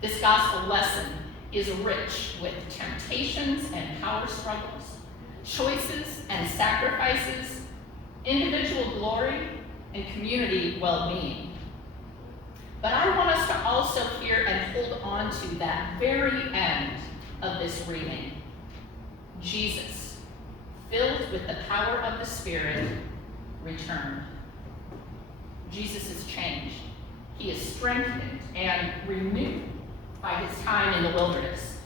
This gospel lesson is rich with temptations and power struggles, choices and sacrifices, individual glory, and community well-being. But I want us to also hear and hold on to that very end of this reading. Jesus, filled with the power of the Spirit, returned. Jesus is changed. He is strengthened and renewed by his time in the wilderness.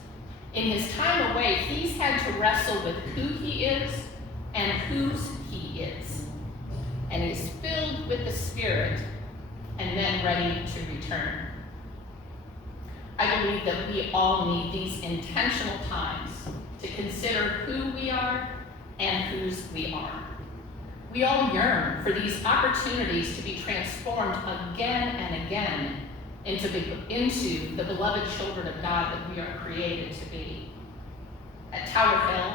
In his time away, he's had to wrestle with who he is and whose he is. And he's filled with the Spirit and then ready to return. I believe that we all need these intentional times to consider who we are and whose we are. We all yearn for these opportunities to be transformed again and again into the beloved children of God that we are created to be. At Tower Hill,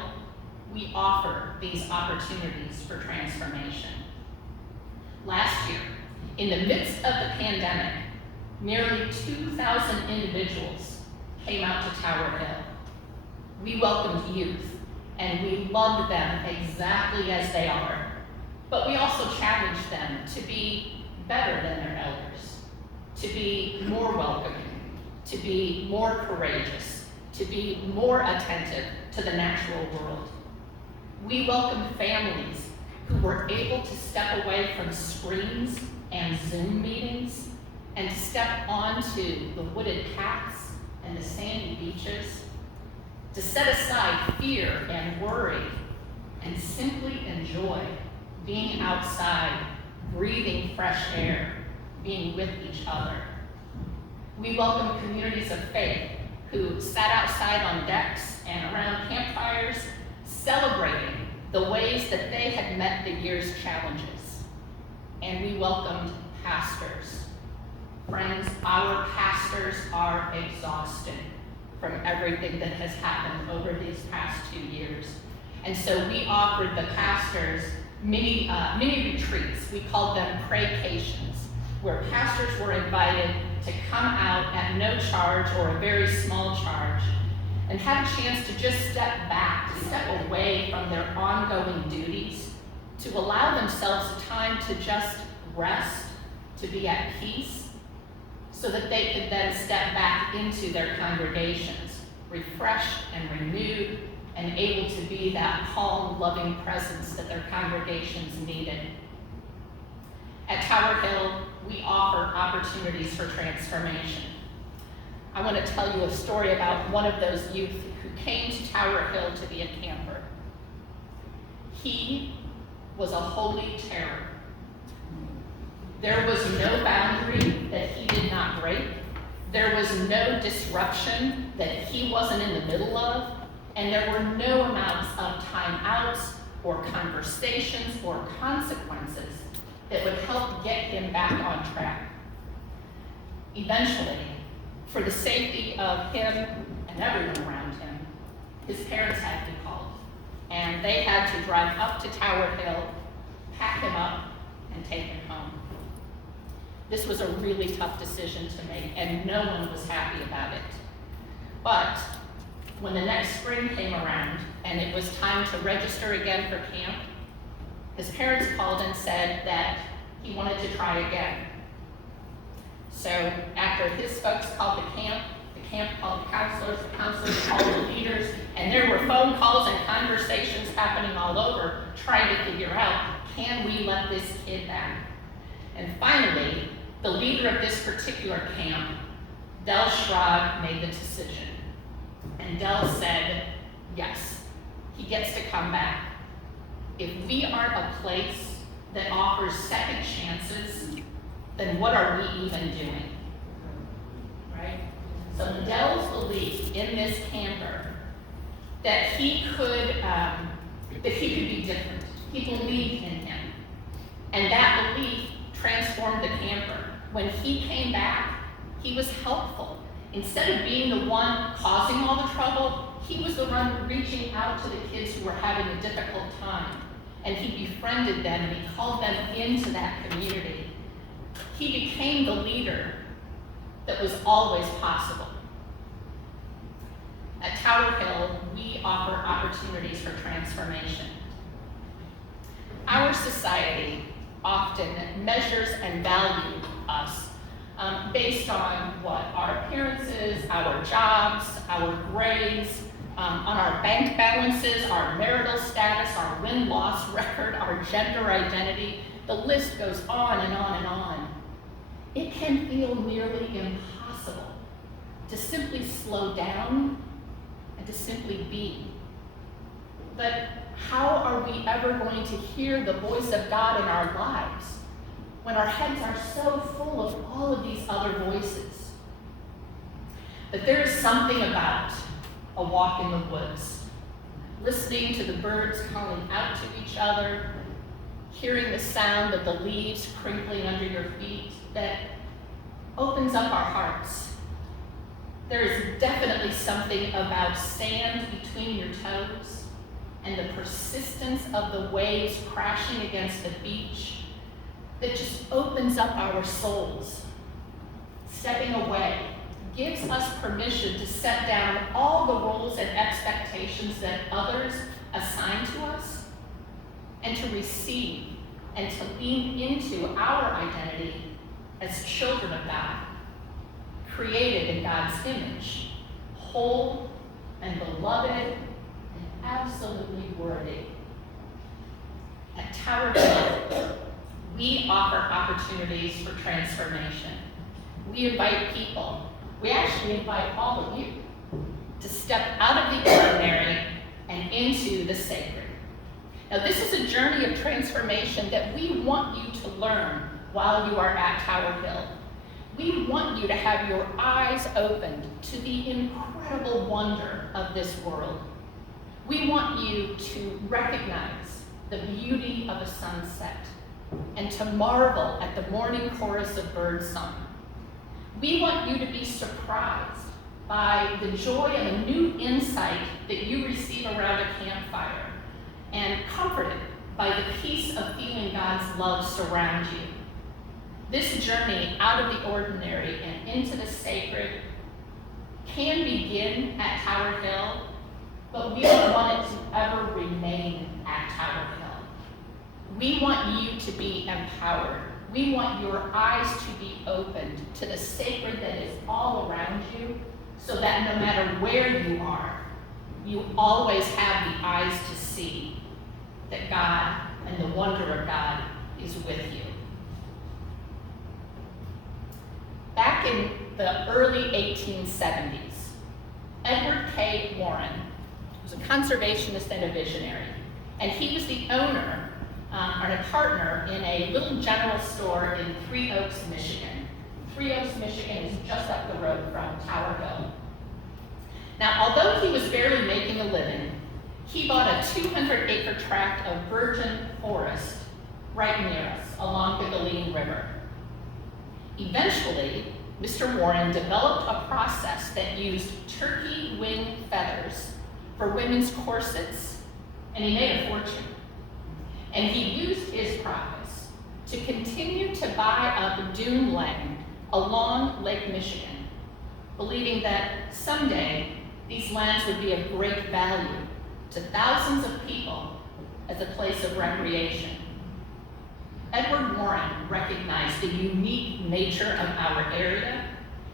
we offer these opportunities for transformation. Last year, in the midst of the pandemic, nearly 2,000 individuals came out to Tower Hill. We welcomed youth, and we loved them exactly as they are. But we also challenged them to be better than their elders, to be more welcoming, to be more courageous, to be more attentive to the natural world. We welcomed families who were able to step away from screens and Zoom meetings and to step onto the wooded paths and the sandy beaches, to set aside fear and worry and simply enjoy being outside, breathing fresh air, being with each other. We welcome communities of faith who sat outside on decks and around campfires, celebrating the ways that they had met the year's challenges. And we welcomed pastors. Friends, our pastors are exhausted from everything that has happened over these past 2 years. And so we offered the pastors mini retreats. We called them praycations, where pastors were invited to come out at no charge or a very small charge and have a chance to just step back, to step away from their ongoing duties, to allow themselves time to just rest, to be at peace, so that they could then step back into their congregations, refreshed and renewed, and able to be that calm, loving presence that their congregations needed. At Tower Hill, we offer opportunities for transformation. I want to tell you a story about one of those youth who came to Tower Hill to be a camper. He was a holy terror. There was no boundary that he did not break. There was no disruption that he wasn't in the middle of. And there were no amounts of timeouts or conversations or consequences that would help get him back on track. Eventually, for the safety of him and everyone around him, his parents had to be called. And they had to drive up to Tower Hill, pack him up, and take him home. This was a really tough decision to make, and no one was happy about it. But when the next spring came around and it was time to register again for camp, his parents called and said that he wanted to try again. So after his folks called the camp called the counselors called the leaders, and there were phone calls and conversations happening all over trying to figure out, can we let this kid back? And finally, the leader of this particular camp, Del Schrag, made the decision. And Del said, yes, he gets to come back. If we aren't a place that offers second chances, then what are we even doing? Right? So Del's belief in this camper that he could be different. He believed in him. And that belief transformed the camper. When he came back, he was helpful. Instead of being the one causing all the trouble, he was the one reaching out to the kids who were having a difficult time. And he befriended them and he called them into that community. He became the leader that was always possible. At Tower Hill, we offer opportunities for transformation. Our society often measures and values us based on what? Our appearances, our jobs, our grades, on our bank balances, our marital status, our win-loss record, our gender identity. The list goes on and on and on. It can feel nearly impossible to simply slow down and to simply be. But how are we ever going to hear the voice of God in our lives when our heads are so full of all of these other voices? But there is something about a walk in the woods, listening to the birds calling out to each other, hearing the sound of the leaves crinkling under your feet, that opens up our hearts. There is definitely something about sand between your toes and the persistence of the waves crashing against the beach that just opens up our souls. Stepping away gives us permission to set down all the roles and expectations that others assign to us and to receive and to lean into our identity as children of God, created in God's image, whole and beloved and absolutely worthy. At Tower Hill, we offer opportunities for transformation. We invite people, we actually invite all of you to step out of the ordinary and into the sacred. Now, this is a journey of transformation that we want you to learn while you are at Tower Hill. We want you to have your eyes opened to the incredible wonder of this world. We want you to recognize the beauty of a sunset and to marvel at the morning chorus of birdsong. We want you to be surprised by the joy of a new insight that you receive around a campfire and comforted by the peace of feeling God's love surround you. This journey out of the ordinary and into the sacred can begin at Tower Hill, but we don't want it to ever remain at Tower Hill. We want you to be empowered. We want your eyes to be opened to the sacred that is all around you, so that no matter where you are, you always have the eyes to see that God and the wonder of God is with you. Back in the early 1870s, Edward K. Warren was a conservationist and a visionary, and he was the owner and a partner in a little general store in Three Oaks, Michigan. Three Oaks, Michigan is just up the road from Tower Hill. Now, although he was barely making a living, he bought a 200-acre tract of virgin forest right near us along the Galene River. Eventually, Mr. Warren developed a process that used turkey wing feathers for women's corsets, and he made a fortune. And he used his profits to continue to buy up dune land along Lake Michigan, believing that someday these lands would be of great value to thousands of people as a place of recreation. Edward Warren recognized the unique nature of our area,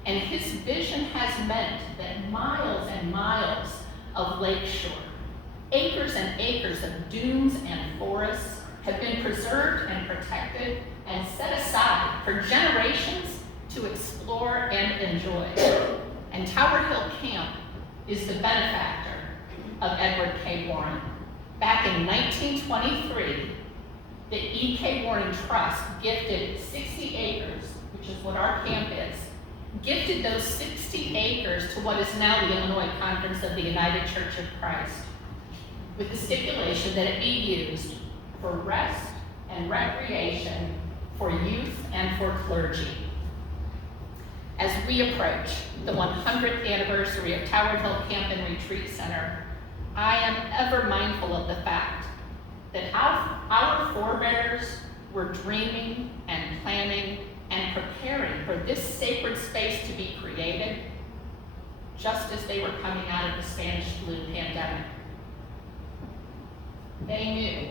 and his vision has meant that miles and miles of lakeshore, acres and acres of dunes and forests have been preserved and protected and set aside for generations to explore and enjoy. And Tower Hill Camp is the benefactor of Edward K. Warren. Back in 1923, the E.K. Warren Trust gifted 60 acres, which is what our camp is, gifted those 60 acres to what is now the Illinois Conference of the United Church of Christ, with the stipulation that it be used for rest and recreation for youth and for clergy. As we approach the 100th anniversary of Tower Hill Camp and Retreat Center, I am ever mindful of the fact that our forebears were dreaming and planning and preparing for this sacred space to be created just as they were coming out of the Spanish flu pandemic. They knew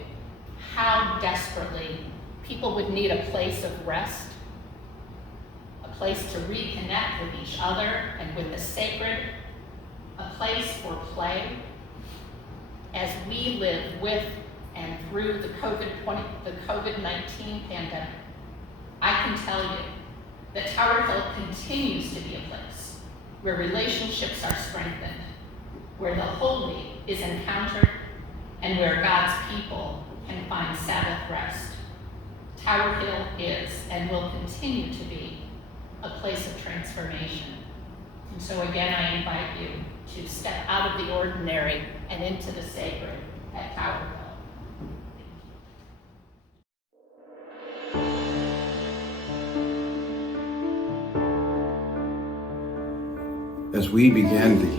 how desperately people would need a place of rest, a place to reconnect with each other and with the sacred, a place for play, as we live with and through the COVID-19 pandemic. I can tell you that Tower Hill continues to be a place where relationships are strengthened, where the holy is encountered, and where God's people can find Sabbath rest. Tower Hill is and will continue to be a place of transformation. And so again, I invite you to step out of the ordinary and into the sacred at Tower Hill. As we begin the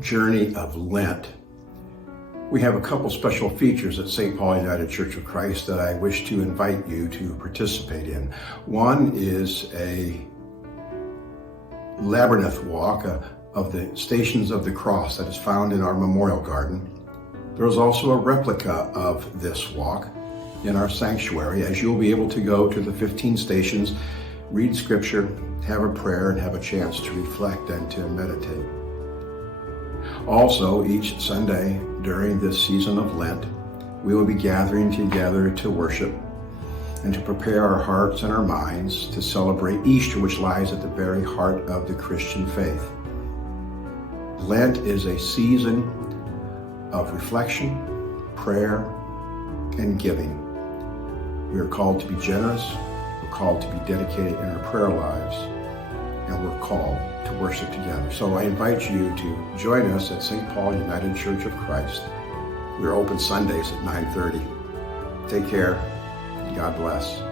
journey of Lent, we have a couple special features at St. Paul United Church of Christ that I wish to invite you to participate in. One is a labyrinth walk of the Stations of the Cross that is found in our memorial garden. There is also a replica of this walk in our sanctuary, as you'll be able to go to the 15 stations, read scripture, have a prayer, and have a chance to reflect and to meditate. Also, each Sunday during this season of Lent, we will be gathering together to worship and to prepare our hearts and our minds to celebrate Easter, which lies at the very heart of the Christian faith. Lent is a season of reflection, prayer, and giving. We are called to be generous, we're called to be dedicated in our prayer lives, and we're called to worship together. So I invite you to join us at St. Paul United Church of Christ. We're open Sundays at 9:30. Take care. God bless.